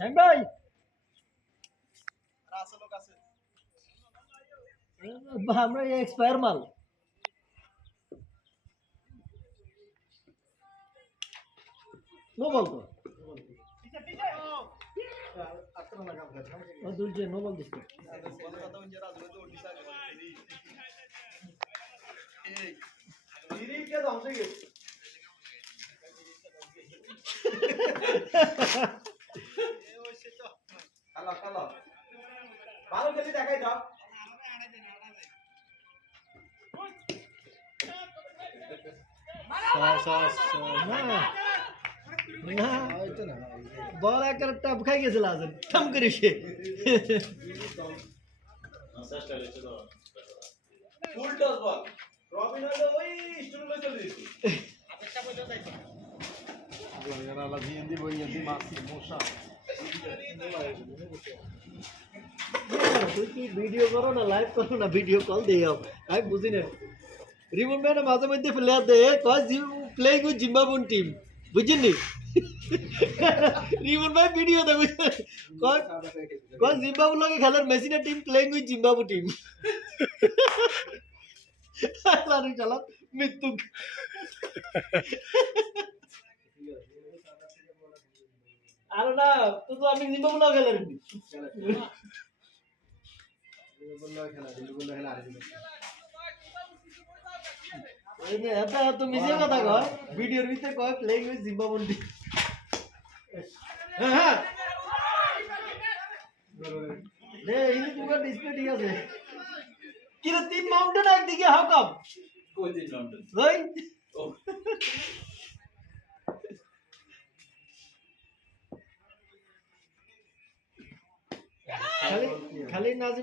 শাহিন ভাই আমরা এক্সপায়ার মাল নো বলতো দুলছে নো বল দিচ্ছে ভালো খেলি দেখাই দাও বল একটা টাপ খাই গেছিল আজ থাম করে সে ফুল টস বল রবিন হলো ওই স্টুডিও লই চলে দিছি তুই কি ভিডিও করো না লাইভ করো না ভিডিও কল দিয়ে আমি বুঝি না রিমন ভাই না মাঝে মধ্যে প্লেয়ার দেয় কয় প্লেইং উইথ জিম্বাবুন টিম বুঝছেন রিমন ভাই ভিডিও দেবে কয় কয় জিম্বাবুর লগে খেলার মেসিনা team playing with Zimbabwe team লারু চালা মৃত্যু আর না তো আমি জিম্বাবু লগে খেলার এটা তো মিছে কথা কয় ভিডিওর ভিতরে কয় প্লেইং উইথ জিম্বাবুন টিম হ্যাঁ রে ইনি তোমার ডিসপ্লে ঠিক আছে কি রে তিন মাউন্টেন একদিকে হাউ কাম কোন দিন লন্ডন ভাই খালি খালি নাজিম